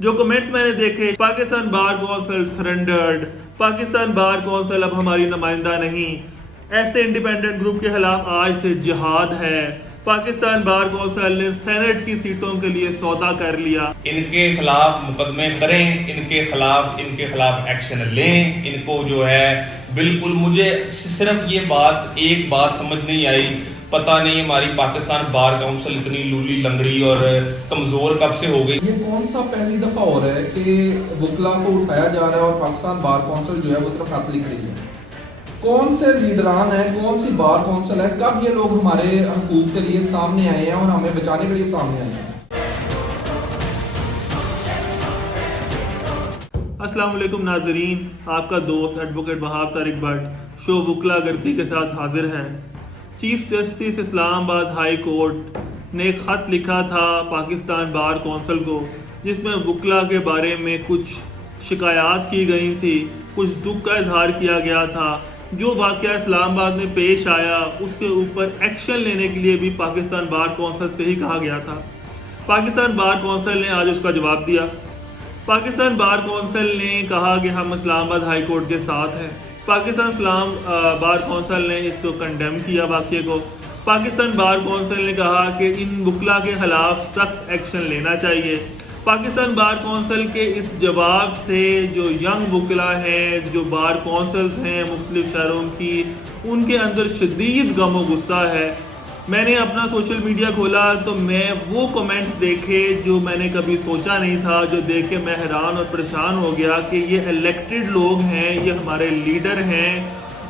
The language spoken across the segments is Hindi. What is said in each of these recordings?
जो कमेंट्स मैंने देखे, Pakistan Bar Council surrendered, Pakistan Bar Council अब हमारी नुमाइंदा नहीं, ऐसे इंडिपेंडेंट ग्रुप के खिलाफ आज से जिहाद है, पाकिस्तान बार कौंसिल ने सेनेट की सीटों के लिए सौदा कर लिया, इनके खिलाफ मुकदमे करें, इनके खिलाफ एक्शन लें, इनको जो है बिल्कुल। मुझे सिर्फ ये एक बात समझ नहीं आई, पता नहीं हमारी पाकिस्तान बार काउंसिल इतनी लूली लंगड़ी और कमजोर कब से हो गई। ये कौन सा पहली दफा हो रहा है कि वकला को उठाया जा रहा है और पाकिस्तान बार काउंसिल जो है वो सिर्फ हाथ लिख रही है? कौन से लीडरान है, कौन सी बार काउंसिल है, कब ये लोग हमारे हकूक के लिए सामने आए हैं और हमें बचाने के लिए सामने आए हैं? अस्सलाम वालेकुम नाजरीन, आपका दोस्त एडवोकेट वहाब तारिक भट्ट शो वकला गर्दी के साथ हाजिर है। Chief justice Islamabad high court ने एक ख़त लिखा था पाकिस्तान बार कौंसिल को, जिसमें वकला के बारे में कुछ शिकायत की गई थी, कुछ दुख का इजहार किया गया था। जो वाक़या इस्लामाबाद में पेश आया उसके ऊपर एक्शन लेने के लिए भी पाकिस्तान बार कौंसिल से ही कहा गया था। पाकिस्तान बार कौंसिल ने आज उसका जवाब दिया। पाकिस्तान बार कौंसिल ने कहा कि हम इस्लामाबाद हाई कोर्ट के साथ हैं। पाकिस्तान बार कौंसिल ने इसको कंडेम किया वाक़े को। पाकिस्तान बार कौंसिल ने कहा कि इन वकला के खिलाफ सख्त एक्शन लेना चाहिए। पाकिस्तान बार कौंसिल के इस जवाब से जो यंग वकला हैं, जो बार कौंसिल्स हैं मुख्तलिफ शहरों की, उनके अंदर शदीद गम गुस्सा है। मैंने अपना सोशल मीडिया खोला तो मैं वो कमेंट्स देखे जो मैंने कभी सोचा नहीं था, जो देख के मैं हैरान और परेशान हो गया कि ये इलेक्टेड लोग हैं, ये हमारे लीडर हैं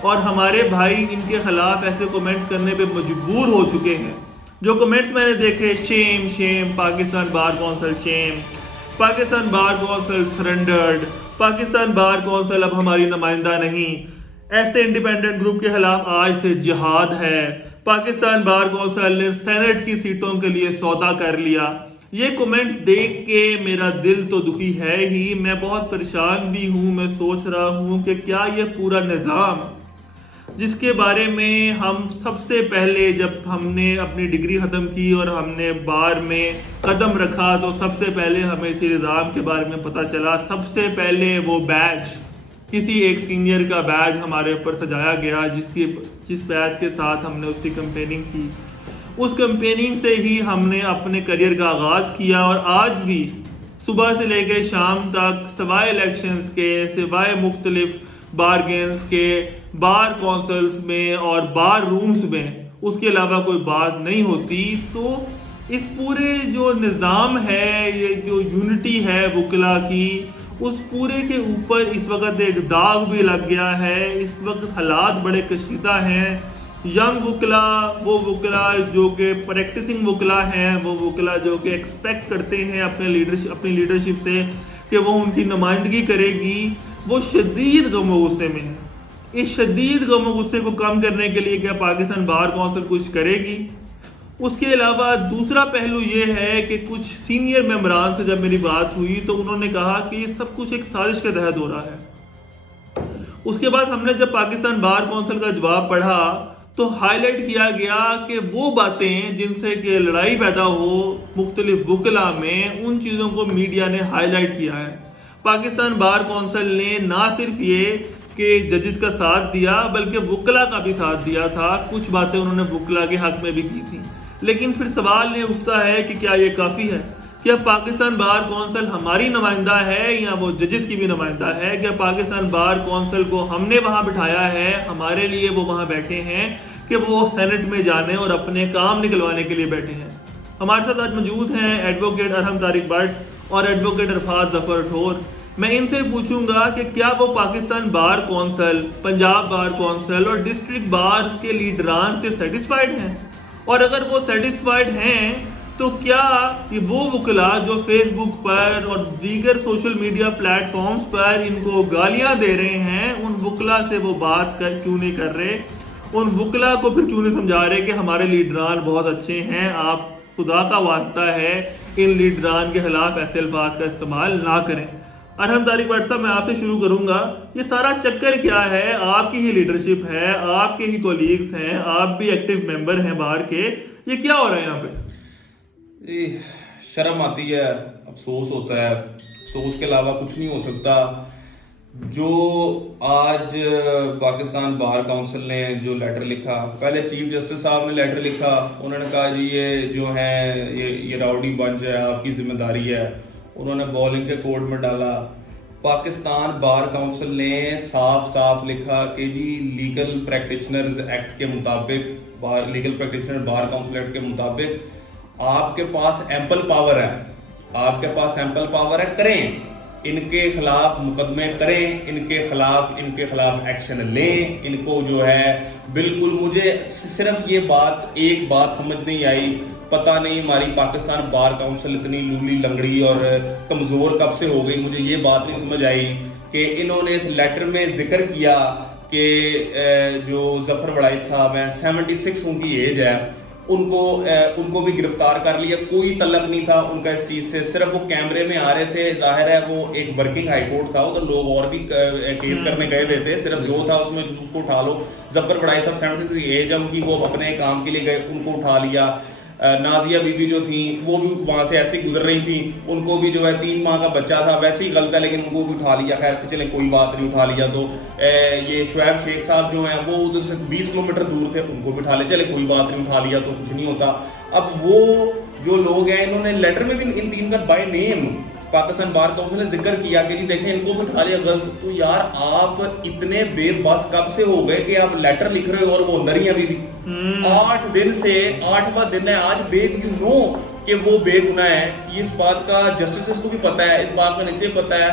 और हमारे भाई इनके खिलाफ ऐसे कमेंट्स करने पे मजबूर हो चुके हैं। जो कमेंट्स मैंने देखे, shame shame, Pakistan Bar Council shame, Pakistan Bar Council surrendered, Pakistan Bar Council अब हमारी नुमाइंदा नहीं, ऐसे इंडिपेंडेंट ग्रुप के खिलाफ आज से जिहाद है, पाकिस्तान बार कौंसिल ने सेनेट की सीटों के लिए सौदा कर लिया। ये कमेंट्स देख के मेरा दिल तो दुखी है ही, मैं बहुत परेशान भी हूँ। मैं सोच रहा हूँ कि क्या ये पूरा निज़ाम जिसके बारे में हम सबसे पहले जब हमने अपनी डिग्री ख़त्म की और हमने बार में कदम रखा तो सबसे पहले हमें इस निज़ाम के बारे में पता चला। सबसे पहले वो बैच, किसी एक सीनियर का बैज हमारे ऊपर सजाया गया, जिस बैच के साथ हमने उसकी कैंपेनिंग की। उस कैंपेनिंग से ही हमने अपने करियर का आगाज़ किया और आज भी सुबह से लेकर शाम तक सिवाय इलेक्शंस के, सिवाय मुख्तलिफ बारगेन्स के, बार कौंसिल्स में और बार रूम्स में उसके अलावा कोई बात नहीं होती। तो इस पूरे जो निज़ाम है, ये जो यूनिटी है वकला की, उस पूरे के ऊपर इस वक्त एक दाग भी लग गया है। इस वक्त हालात बड़े कशीदा हैं। यंग वकला, वो वकला जो कि प्रैक्टिसिंग वकला हैं, वो वकला जो कि एक्सपेक्ट करते हैं अपनी लीडरशिप से कि वो उनकी नुमाइंदगी करेगी, वो शदीद गम गुस्से में है। इस शदीद गम गुस्से को कम करने के लिए क्या पाकिस्तान बार कौंसिल कुछ करेगी? उसके अलावा दूसरा पहलू ये है कि कुछ सीनियर मेंबरान से जब मेरी बात हुई तो उन्होंने कहा कि ये सब कुछ एक साजिश के तहत हो रहा है। उसके बाद हमने जब पाकिस्तान बार कौंसिल का जवाब पढ़ा तो हाईलाइट किया गया कि वो बातें जिनसे कि लड़ाई पैदा हो मुख्तलिफ वकला में, उन चीज़ों को मीडिया ने हाईलाइट किया है। पाकिस्तान बार कौंसिल ने ना सिर्फ ये कि जजेस का साथ दिया बल्कि वकला का भी साथ दिया था। कुछ बातें उन्होंने वकला के हक में भी की थी। लेकिन फिर सवाल ये उठता है कि क्या ये काफ़ी है? क्या पाकिस्तान बार कौंसिल हमारी नुमाइंदा है या वो जजेस की भी नुमाइंदा है? क्या पाकिस्तान बार कौंसिल को हमने वहाँ बिठाया है, हमारे लिए वो वहाँ बैठे हैं कि वो सेनेट में जाने और अपने काम निकलवाने के लिए बैठे हैं? हमारे साथ आज मौजूद हैं एडवोकेट अरहम तारिक भट्ट और एडवोकेट अरफात जफर ठोर। मैं इनसे पूछूंगा कि क्या वो Pakistan Bar council, Punjab bar council और डिस्ट्रिक्ट बार के लीडरान से सेटिस्फाइड हैं, और अगर वो सेटिस्फाइड हैं तो क्या वो वकला जो फेसबुक पर और दीगर सोशल मीडिया प्लेटफॉर्म्स पर इनको गालियां दे रहे हैं, उन वकला से वो बात क्यों नहीं कर रहे? उन वकला को फिर क्यों नहीं समझा रहे कि हमारे लीडरान बहुत अच्छे हैं, आप खुदा का वास्ता है इन लीडरान के खिलाफ ऐसे अल्फाज का इस्तेमाल ना करें? अरहम तारिक भट्ट साहब, मैं आपसे शुरू करूंगा। ये सारा चक्कर क्या है? आपकी ही लीडरशिप है, आपके ही कोलीग्स हैं, आप भी एक्टिव मेंबर हैं बार के, ये क्या हो रहा है यहाँ पे? शर्म आती है, अफसोस होता है। सो उसके अलावा कुछ नहीं हो सकता। जो आज पाकिस्तान बार काउंसिल ने जो लेटर लिखा, पहले चीफ जस्टिस साहब ने लेटर लिखा, उन्होंने कहा जी ये जो है ये राउडी बंच है, आपकी जिम्मेदारी है। उन्होंने बॉलिंग के कोर्ट में डाला। पाकिस्तान बार काउंसिल ने साफ साफ लिखा कि जी लीगल प्रैक्टिशनर्स एक्ट के मुताबिक, legal practitioner bar council act के मुताबिक आपके पास एम्पल पावर है, आपके पास एम्पल पावर है, करें इनके खिलाफ मुकदमे करें, इनके खिलाफ एक्शन लें, इनको जो है बिल्कुल। मुझे सिर्फ ये एक बात समझ नहीं आई, पता नहीं हमारी पाकिस्तान बार काउंसिल इतनी लूली लंगड़ी और कमजोर कब से हो गई। मुझे ये बात नहीं समझ आई कि इन्होंने इस लेटर में जिक्र किया कि जो जफर वड़ाइद साहब हैं 76 उनकी एज है, उनको भी गिरफ्तार कर लिया। कोई तल्लक नहीं था उनका इस चीज से, सिर्फ वो कैमरे में आ रहे थे। जाहिर है वो एक वर्किंग हाई कोर्ट था, उधर लोग और भी केस करने गए हुए थे, सिर्फ जो था उसमें उसको उठा लो। जफर वड़ाइद साहब 76 एज है उनकी, वो अपने काम के लिए गए, उनको उठा लिया। नाजिया बीबी जो थी वो भी वहां से ऐसे गुजर रही थी, उनको भी जो है 3 माह का बच्चा था, वैसे ही गलत है लेकिन उनको भी उठा लिया। खैर चले कोई बात नहीं, उठा लिया। तो ये शुएब शेख साहब जो हैं वो उधर से 20 किलोमीटर दूर थे, उनको भी उठा लिया। चले कोई बात नहीं, उठा लिया तो कुछ नहीं होता। अब वो जो लोग हैं, इन्होंने लेटर में भी इन 3 का by name Pakistan bar council ने जिक्र किया कि जी देखें इनको भी उठा लिया गलत। तो यार आप इतने बेबस कब से हो गए कि आप लेटर लिख रहे हो और वो अंदर ही अभी भी 8 दिन से 8वां दिन है आज। यू नो कि वो बेगुनाह है, इस बात का जस्टिस को भी पता है, इस बात का नीचे पता है।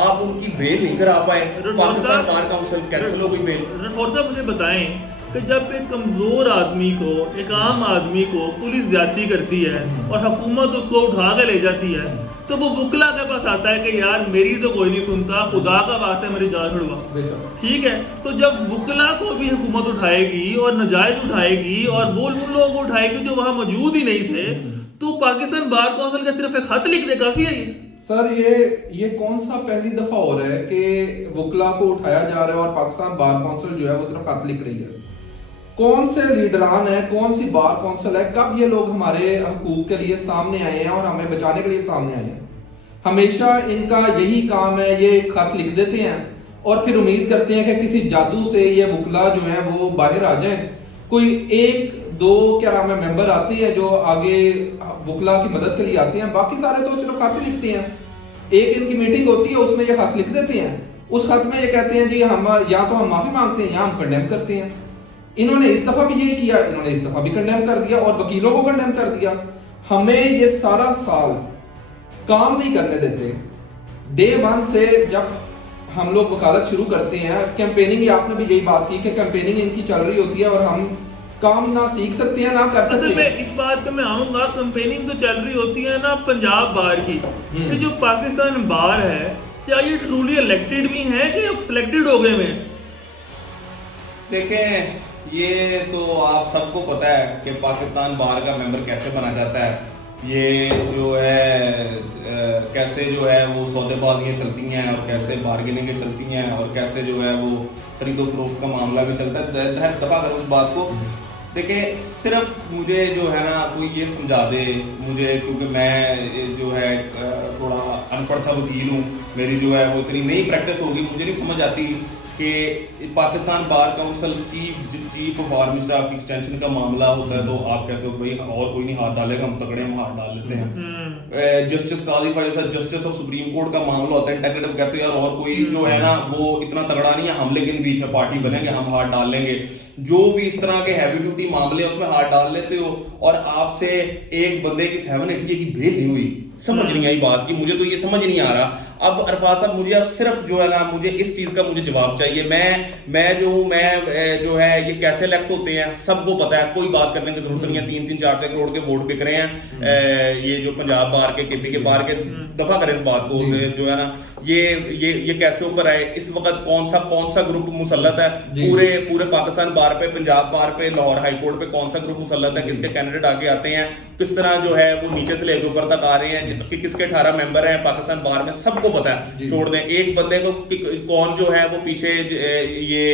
आप उनकी बेल नहीं करा पाए, पाकिस्तान बार काउंसिल कैंसिल हो गई बेल। राठौर साहब मुझे बताएं कि जब एक कमजोर आदमी को, एक आम आदमी को पुलिस ज्यादती करती है और हुकूमत उसको उठा के ले जाती है, तो वो वुकला के पास आता है कि यार मेरी तो कोई नहीं सुनता, खुदा का वास्ता मेरी जान छुड़वा। ठीक है, तो जब वुकला को भी हुकूमत उठाएगी और नजायज उठाएगी और वो उन लोगों को उठाएगी जो वहां मौजूद ही नहीं थे, तो पाकिस्तान बार काउंसिल का सिर्फ एक खत लिख दे काफी है। सर ये कौन सा पहली दफा हो रहा है कि वुकला को उठाया जा रहा है और पाकिस्तान बार काउंसिल जो है वो सिर्फ खत लिख रही है? कौन से लीडरान है, कौन सी बार काउंसिल है, कब ये लोग हमारे हकूक के लिए सामने आए हैं और हमें बचाने के लिए सामने आए हैं? हमेशा इनका यही काम है, ये खत लिख देते हैं और फिर उम्मीद करते हैं कि किसी जादू से ये वुकला जो है वो बाहर आ जाए। कोई 1-2 क्या नाम है मेंबर आते हैं जो आगे वुकला की मदद के लिए आते हैं, बाकी सारे तो चलो खत लिखते हैं। एक इनकी मीटिंग होती है, उसमें ये खत लिख देते हैं। उस खत में ये कहते हैं जी हम या तो हम माफी मांगते हैं या हम कंडेम करते हैं। इन्होंने इस दफा भी यही किया, इन्होंने इस दफा भी कंडेम कर दिया और वकीलों को कंडेम कर दिया। हमें ये सारा साल काम नहीं करने देते। डे 1 से जब हम लोग वकालत शुरू करते हैं, कैंपेनिंग, आपने भी यही बात की कि कैंपेनिंग इनकी चल रही होती है और हम काम ना सीख सकते हैं ना कर सकते हैं। इस बात पे मैं आऊंगा, कैंपेनिंग तो चल रही होती है ना पंजाब बार की, कि जो पाकिस्तान बार है क्या ये ट्रूली इलेक्टेड भी है कि अब सिलेक्टेड हो गए में? देखें ये तो आप सबको पता है कि पाकिस्तान बार का मेंबर कैसे बना जाता है। ये जो है कैसे जो है वो सौदेबाजियाँ चलती हैं और कैसे बार्गेनिंग चलती हैं और कैसे जो है वो खरीदो फरोख्त का मामला भी चलता है। दफा करो उस बात को। देखिए सिर्फ मुझे जो है ना कोई ये समझा दे मुझे, क्योंकि मैं जो है थोड़ा अनपढ़ सा वकील हूँ, मेरी जो है वो इतनी नई प्रैक्टिस होगी, मुझे नहीं समझ आती कि Pakistan bar council chief of army staff की एक्सटेंशन का मामला होता है तो आप कहते हो भाई और कोई नहीं हाथ डालेगा, हम तगड़े में हाथ डाल लेते हैं। Justice Qazi Faisal Justice of Supreme Court का मामला होता है, इंटेग्रेटिव कहते हैं यार और कोई जो है ना वो इतना तगड़ा नहीं है, हम लेकिन बीच में पार्टी बनेंगे, हम हाथ डाल लेंगे। जो भी इस तरह के हैवी ड्यूटी मामले उसमें हाथ डाल लेते हो और आपसे एक बंदे की 780 की बेल नहीं हुई। समझ नहीं आई बात की, मुझे तो ये समझ नहीं आ रहा। अब अरफात साहब मुझे अब सिर्फ जो है ना मुझे इस चीज का मुझे जवाब चाहिए। मैं जो है ये कैसे इलेक्ट होते हैं सबको पता है, कोई बात करने की जरूरत नहीं है। 3-4 करोड़ के वोट बिक रहे हैं ये जो पंजाब बार के केपी के बार के, दफा करें इस बात को जो है ना ये कैसे ऊपर आए। इस वक्त कौन सा ग्रुप मुसल्लत है पूरे पाकिस्तान बार पे, पंजाब बार पे, लाहौर हाई कोर्ट पे कौन सा ग्रुप मुसल्लत है, किसके कैंडिडेट आगे आते हैं, किस तरह जो है वो नीचे से लेकर ऊपर तक आ रहे हैं, कि किसके 18 मेंबर हैं पाकिस्तान बार में, सबको पता है। छोड़ दें एक बंदे को कौन जो है वो पीछे ये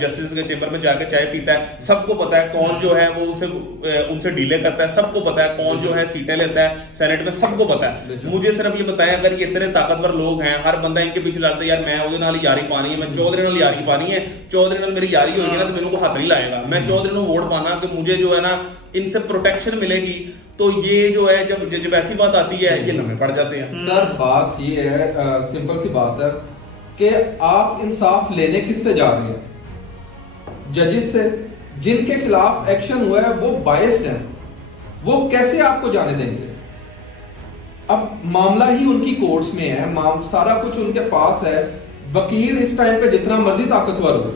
जस्टिस के चेंबर में जाके चाय पीता है, सबको पता है। कौन जो है वो उनसे डीले करता है, सबको पता है। कौन जो है सीटें लेता है सेनेट में, सबको पता है। मुझे सिर्फ ये बताएं, अगर ये इतने ताकतवर लोग हैं, हर बंदा इनके पीछे लड़ता है, यार मैं ਉਹਦੇ ਨਾਲ यारी पानी है, मैं चौधरी ਨਾਲ यारी पानी है, चौधरी ਨਾਲ मेरी यारी होगी ना तो मेरे को हाथ नहीं लाएगा, मैं चौधरी ਨੂੰ वोट पाना कि मुझे जो है ना इनसे प्रोटेक्शन मिलेगी। तो ये जो है जब ऐसी बात आती है ये लम्बे पड़ जाते हैं। सर बात ये है, सिंपल सी बात है कि आप इंसाफ लेने किससे जा रहे हैं? जजेस से, जिनके खिलाफ एक्शन हुआ है वो बायस्ड हैं, वो कैसे आपको जाने देंगे? अब मामला ही उनकी कोर्ट्स में है, सारा कुछ उनके पास है, वकील इस टाइम पे जितना मर्जी ताकतवर हो,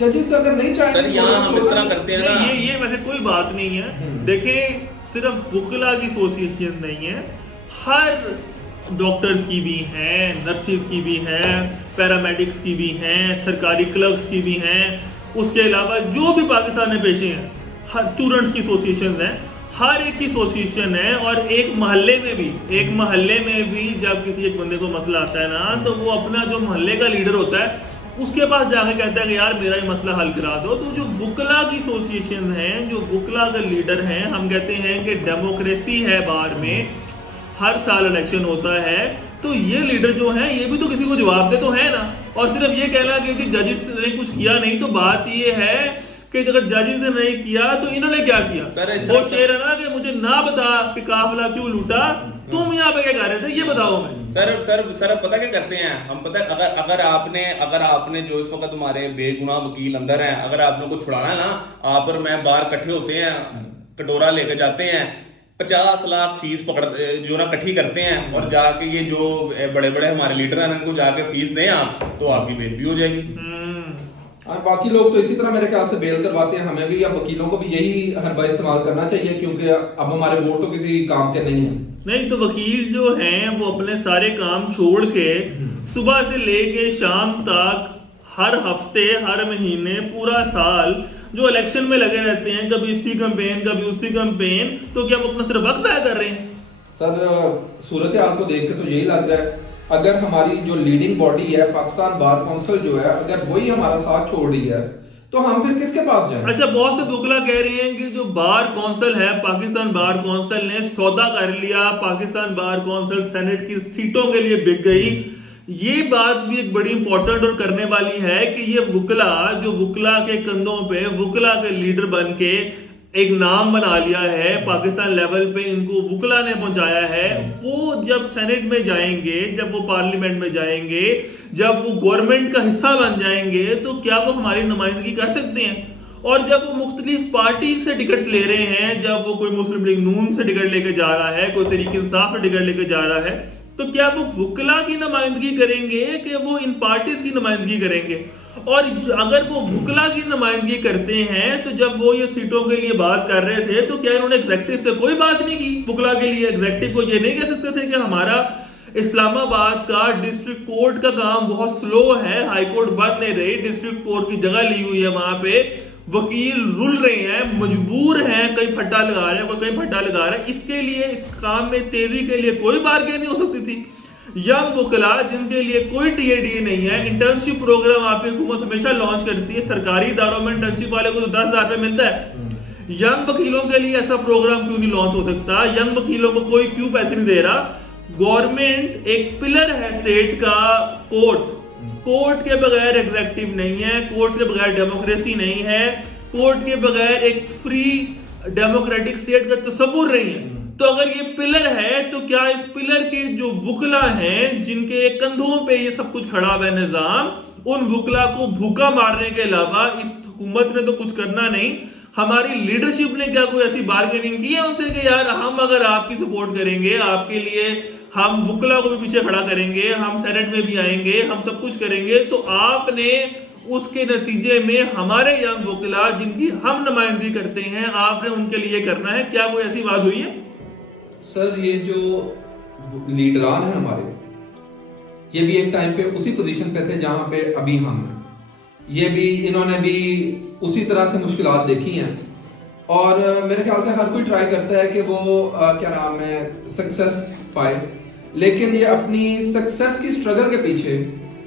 जजेस अगर नहीं चाहेंगे सर यहाँ हम इस तरह करते हैं ना, ये वैसे कोई बात नहीं है। देखें सिर्फ वकीला की एसोसिएशन नहीं है, हर डॉक्टर्स की भी हैं, नर्सिस की भी हैं, पैरामेडिक्स की भी हैं, सरकारी क्लर्क्स की भी हैं, उसके अलावा जो भी पाकिस्तान में पेशे हैं, हर स्टूडेंट्स की एसोसिएशन हैं, हर एक की एसोसिएशन है। और एक महल्ले में भी जब किसी एक बंदे को मसला आता है ना, तो वो अपना जो महल्ले का लीडर होता है उसके पास जाके कहता है कि यार मेरा ये मसला हल करा दो। तो जो वकला की एसोसिएशन है, जो वकला का लीडर हैं, हम कहते हैं कि डेमोक्रेसी है बार में, हर साल इलेक्शन होता है, तो ये लीडर जो है ये भी तो किसी को जवाब दे तो है ना। और सिर्फ ये कहना कि जजेस ने कुछ किया नहीं, तो बात ये है कि अगर जजेस ने नहीं किया तो इन्होंने क्या किया। वो शेर है ना कि मुझे ना बता कि काफिला क्यों लूटा, तुम यहाँ पे क्या कर रहे थे ये बताओ। मैं सर पता क्या करते हैं हम, पता है अगर आपने जो इस वक्त हमारे बेगुनाह वकील अंदर हैं, अगर आपने को छुड़ाना है ना, आप और मैं बाहर इकट्ठे होते हैं, कटोरा लेके जाते हैं, 50 लाख फीस पकड़ जो ना इकट्ठी करते हैं, और जाके ये जो बड़े बड़े हमारे लीडर हैं उनको जाके फीस दें आप, तो आपकी बेल भी हो जाएगी। और बाकी लोग तो इसी तरह मेरे ख्याल से बेल करवाते हैं, हमें भी या वकीलों को भी यही हरबा इस्तेमाल करना चाहिए, क्योंकि अब हमारे वोट तो किसी काम के नहीं है। नहीं तो वकील जो हैं वो अपने सारे काम छोड़ के सुबह से लेके शाम तक, हर हफ्ते, हर महीने, पूरा साल जो इलेक्शन में लगे रहते हैं, कभी इसकी कैंपेन कभी उसकी कैंपेन, तो क्या वो अपना सिर्फ वक्त ज़ाया कर रहे हैं? सर सूरत हाल को देख के तो यही लग रहा है, अगर हमारी जो लीडिंग बॉडी है पाकिस्तान बार काउंसिल जो है, अगर वही हमारा साथ छोड़ रही है तो हम फिर किसके पास जाएं? अच्छा, बहुत से वकला कह रहे हैं कि जो बार काउंसिल है, पाकिस्तान बार काउंसिल ने सौदा कर लिया, पाकिस्तान बार काउंसिल सेनेट की सीटों के लिए बिक गई। ये बात भी एक बड़ी इंपॉर्टेंट और करने वाली है कि ये वकला जो वकला के कंधों पे वकला के लीडर बन के एक नाम बना लिया है पाकिस्तान लेवल पे, इनको वकला ने पहुंचाया है, वो जब सेनेट में जाएंगे, जब वो पार्लियामेंट में जाएंगे, जब वो गवर्नमेंट का हिस्सा बन जाएंगे, तो क्या वो हमारी नुमाइंदगी कर सकते हैं? और जब वो मुख्तलिफ पार्टी से टिकट ले रहे हैं, जब वो कोई मुस्लिम लीग नून से टिकट लेके जा रहा है, कोई तहरीक इंसाफ से टिकट लेके जा रहा है, तो क्या वो वकला की नुमाइंदगी करेंगे कि वो इन पार्टीज की नुमाइंदगी करेंगे? और अगर वो वकला की नुमाइंदगी करते हैं, तो जब वो ये सीटों के लिए बात कर रहे थे, तो क्या इन्होंने एग्जेक्टिव से कोई बात नहीं की वकला के लिए? एग्जेक्टिव को ये नहीं कह सकते थे कि हमारा इस्लामाबाद का डिस्ट्रिक्ट कोर्ट का काम बहुत स्लो है, हाई कोर्ट बंद नहीं रही, डिस्ट्रिक्ट कोर्ट की जगह ली हुई है, वहां पे वकील रुल रहे हैं, मजबूर हैं, कहीं फट्टा लगा रहे हैं, कोई कहीं फट्टा लगा रहा है, इसके लिए इस काम में तेजी के लिए कोई बार्गेन नहीं हो सकती थी। यंग वकला जिनके लिए कोई टीएडीए नहीं है, इंटर्नशिप प्रोग्राम आपकी हुकूमत हमेशा लॉन्च करती है, सरकारी इदारों में इंटर्नशिप वाले को तो 10,000 रुपए मिलता है, यंग वकीलों के लिए ऐसा प्रोग्राम क्यों नहीं लॉन्च हो सकता? यंग वकीलों को कोई क्यों पैसे नहीं दे रहा? गवर्नमेंट एक पिलर है स्टेट का, कोर्ट के बगैर एग्जेक्टिव नहीं है, कोर्ट के बगैर डेमोक्रेसी नहीं है, कोर्ट के बगैर एक फ्री डेमोक्रेटिक स्टेट का तस्वुर नहीं है। तो अगर ये पिलर है, तो क्या इस पिलर के जो वकला हैं, जिनके कंधों पे ये सब कुछ खड़ा हुआ है निजाम, उन वकला को भूखा मारने के अलावा इस हुकूमत ने तो कुछ करना नहीं? हमारी लीडरशिप ने क्या कोई ऐसी बार्गेनिंग की है उनसे कि यार हम अगर आपकी सपोर्ट करेंगे, आपके लिए हम वकला को भी पीछे खड़ा करेंगे, हम सेनेट में भी आएंगे, हम सब कुछ करेंगे, तो आपने उसके नतीजे में हमारे यंग वकला जिनकी हम नुमाइंदगी करते हैं, आपने उनके लिए करना है? क्या कोई ऐसी बात हुई है? सर ये जो लीडरान है हमारे, ये भी एक टाइम पे उसी पोजीशन पे थे जहां पे अभी हम हैं। ये भी इन्होंने भी उसी तरह से मुश्किलात देखी हैं और मेरे ख्याल से हर कोई ट्राई करता है कि वो क्या नाम है सक्सेस पाए, लेकिन ये अपनी सक्सेस की स्ट्रगल के पीछे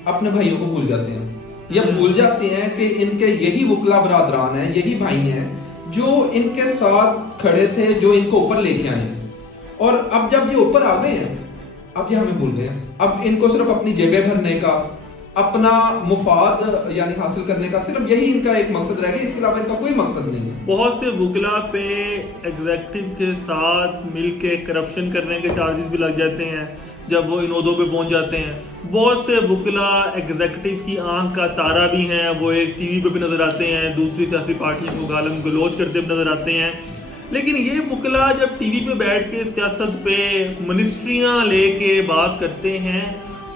अपने भाइयों को भूल जाते हैं या भूल जाते हैं कि इनके यही वुकला बरादरान हैं, यही भाई हैं जो इनके साथ खड़े थे, जो इनको ऊपर लेके आए हैं। और अब जब ये ऊपर आ गए हैं, अब ये हमें भूल गए हैं। अब इनको सिर्फ अपनी जेबें भरने का, अपना मुफाद यानी हासिल करने का, सिर्फ यही इनका एक मकसद रह गया, इसके अलावा इनका कोई मकसद नहीं है। बहुत से वुकला पे एग्जेक्टिव के साथ मिलके करप्शन करने के चार्जेस भी लग जाते हैं जब वो इन ओहदों पे पहुंच जाते हैं। बहुत से वुकला एग्जेक्टिव की आंख का तारा भी हैं, वो एक टीवी पे भी नजर आते हैं, दूसरी सियासी पार्टियों को गालम गलोच करते भी नजर आते हैं। लेकिन ये वुकला जब टीवी पे बैठ के सियासत पे मिनिस्ट्रियां लेके बात करते हैं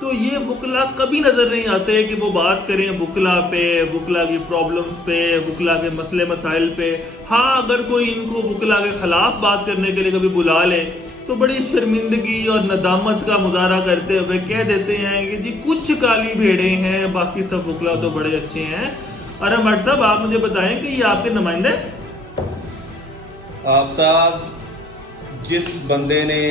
तो ये वुकला कभी नजर नहीं आते कि वो बात करें वुकला पे, वुकला की प्रॉब्लम्स पे, वुकला के मसले मसाइल पे। हाँ, अगर कोई इनको वुकला के खिलाफ बात करने के लिए कभी बुला ले तो बड़ी शर्मिंदगी और नदामत का मुजाहरा करते हुए कह देते हैं कि जी कुछ काली भेड़े हैं, बाकी सब वुकला तो बड़े अच्छे हैं। अरम भट्ट साहब, आप मुझे बताएं कि ये आपके नुमाइंदे? आप साहब, जिस बंदे ने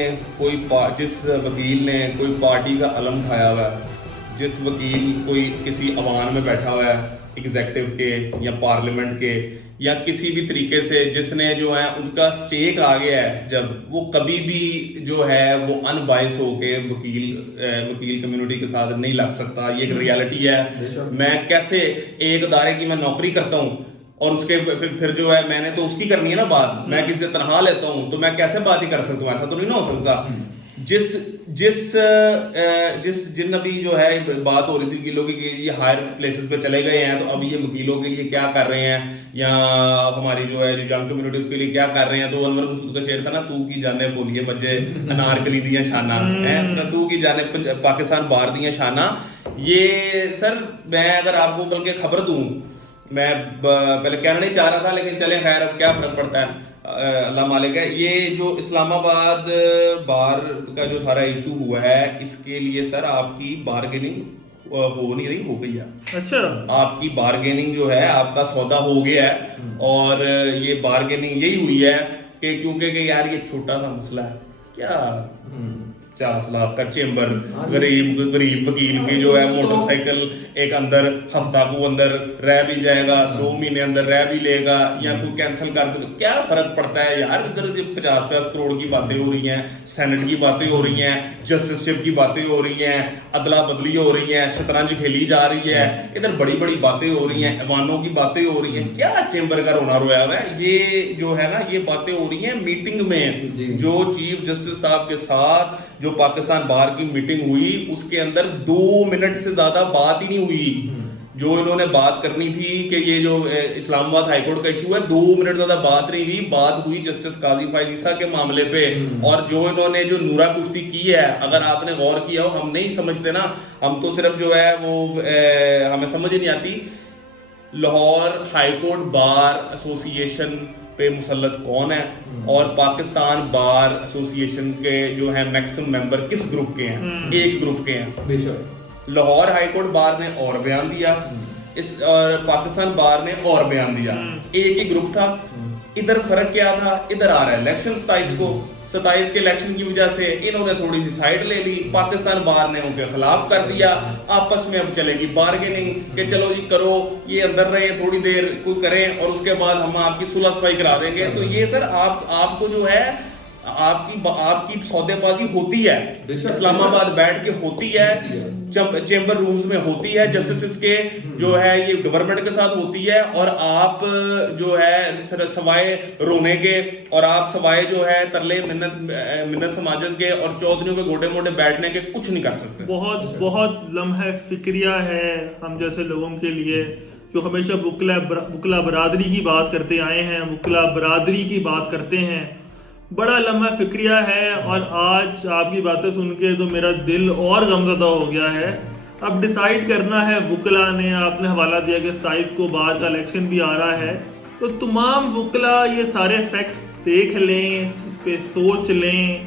जिस वकील ने कोई पार्टी का अलम उठाया हुआ है, जिस वकील कोई किसी अवान में बैठा हुआ है एग्जेक्टिव के या पार्लियामेंट के या किसी भी तरीके से, जिसने जो है उनका स्टेक आ गया है, जब वो कभी भी जो है वो अनबायस होके वकील कम्युनिटी के साथ नहीं लग सकता। ये एक रियलिटी है। मैं कैसे एक अदारे की मैं नौकरी करता हूँ और उसके फिर जो है मैंने तो उसकी करनी है ना बात, मैं किसी से तनख्वाह लेता हूँ तो मैं कैसे बात ही कर सकता हूँ? ऐसा तो नहीं ना हो सकता। जिन अभी जो है बात हो रही थी वकीलों की, ये हायर प्लेसेस पे चले गए हैं, तो अभी ये वकीलों के लिए क्या कर रहे हैं या हमारी जो है यंग कम्युनिटी उसके लिए क्या कर रहे हैं। तो अनवर मसूद का शेर था ना, तू की जाने बोलिए मजे अनारकली दियां शाना है, तू की जाने पाकिस्तान बाहर दियां शाना। ये सर मैं अगर आपको कल के खबर दूं, मैं पहले कहना नहीं चाह रहा था लेकिन चले खैर, अब क्या फर्क पड़ता है, अल्लाह मालिक है। ये जो इस्लामाबाद बार का जो सारा इशू हुआ है, इसके लिए सर आपकी बार्गेनिंग हो नहीं रही, हो गई है। अच्छा, आपकी बार्गेनिंग जो है, आपका सौदा हो गया है और ये बार्गेनिंग यही हुई है कि क्योंकि यार ये छोटा सा मसला है, क्या 50 लाख का चेंबर, गरीब वकील की जो है मोटरसाइकिल एक अंदर हफ्ता को अंदर रह भी जाएगा, 2 महीने अंदर रह भी लेगा या कोई कैंसिल कर दे, क्या फर्क पड़ता है यार। इधर 50-50 करोड़ की बातें हो रही हैं, सेनेट की बातें हो रही हैं, जस्टिसशिप की बातें हो रही हैं, अदला बदली हो रही है, शतरंज खेली जा रही है, इधर बड़ी बड़ी बातें हो रही हैं, ऐवानों की बातें हो रही हैं। क्या चेंबर का रोना रोया हुआ है? ये जो है ना, ये बातें हो रही हैं मीटिंग में। जो चीफ जस्टिस साहब के साथ जो पाकिस्तान बार की मीटिंग हुई, उसके अंदर 2 मिनट से ज्यादा बात ही नहीं हुई। जो इन्होंने बात करनी थी कि ये जो इस्लामाबाद हाईकोर्ट का इशू है, 2 मिनट ज्यादा बात नहीं हुई। बात हुई जस्टिस काजी फाइज ईसा के मामले पे। और जो इन्होंने जो नूरा कुश्ती की है, अगर आपने गौर किया हो, हम नहीं समझते ना, हम तो सिर्फ जो है वो हमें समझ ही नहीं आती लाहौर हाईकोर्ट बार एसोसिएशन पे मुसल्लत कौन है और पाकिस्तान बार एसोसिएशन के जो है मैक्सिमम मेंबर किस ग्रुप के हैं? एक ग्रुप के हैं। लाहौर हाईकोर्ट बार ने और बयान दिया, इस पाकिस्तान बार ने और बयान दिया, एक ही ग्रुप था। इधर फर्क क्या था? इधर आ रहा है इलेक्शन 27 के इलेक्शन की वजह से इन्होंने थोड़ी सी साइड ले ली, पाकिस्तान बार ने उनके खिलाफ कर दिया। आपस में अब चलेगी बार्गेनिंग कि चलो जी करो, ये अंदर रहे थोड़ी देर कुछ करें और उसके बाद हम आपकी सुलह सफाई करा देंगे। तो ये सर आपको जो है आपकी सौदेबाजी होती है, इस्लामाबाद बैठ के होती है, चेंबर रूम्स में होती है, जस्टिस के जो है ये गवर्नमेंट के साथ होती है। और आप जो है सवाए रोने के और आप सवाए जो है तरले मिन्नत समाजत के और चौधरियों के गोटे मोटे बैठने के कुछ नहीं कर सकते। बहुत लम्हा फिक्रिया है हम जैसे लोगों के लिए जो हमेशा वुकला बरादरी की बात करते आए हैं, वुकला बरादरी की बात करते हैं, बड़ा लम्हा फिक्रिया है। और आज आपकी बातें सुन के तो मेरा दिल और गमज़दा हो गया है। अब डिसाइड करना है, वुकला ने आपने हवाला दिया कि 27 को बाद का इलेक्शन भी आ रहा है, तो तमाम वुकला ये सारे फैक्ट्स देख लें, इस पे सोच लें,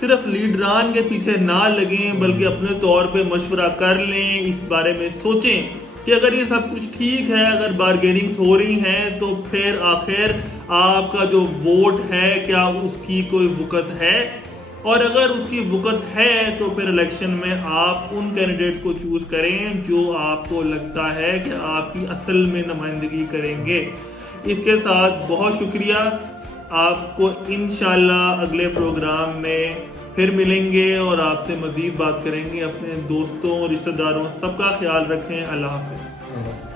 सिर्फ लीडरान के पीछे ना लगें बल्कि अपने तौर पे मशवरा कर लें, इस बारे में सोचें कि अगर ये सब कुछ ठीक है, अगर बारगेनिंग्स हो रही हैं, तो फिर आखिर आपका जो वोट है क्या उसकी कोई वक़्त है, और अगर उसकी वक़्त है तो फिर इलेक्शन में आप उन कैंडिडेट्स को चूज़ करें जो आपको लगता है कि आपकी असल में नुमाइंदगी करेंगे। इसके साथ बहुत शुक्रिया, आपको इंशाल्लाह अगले प्रोग्राम में फिर मिलेंगे और आपसे मज़ीद बात करेंगे। अपने दोस्तों, रिश्तेदारों, सबका ख्याल रखें। अल्लाह हाफ़िज़।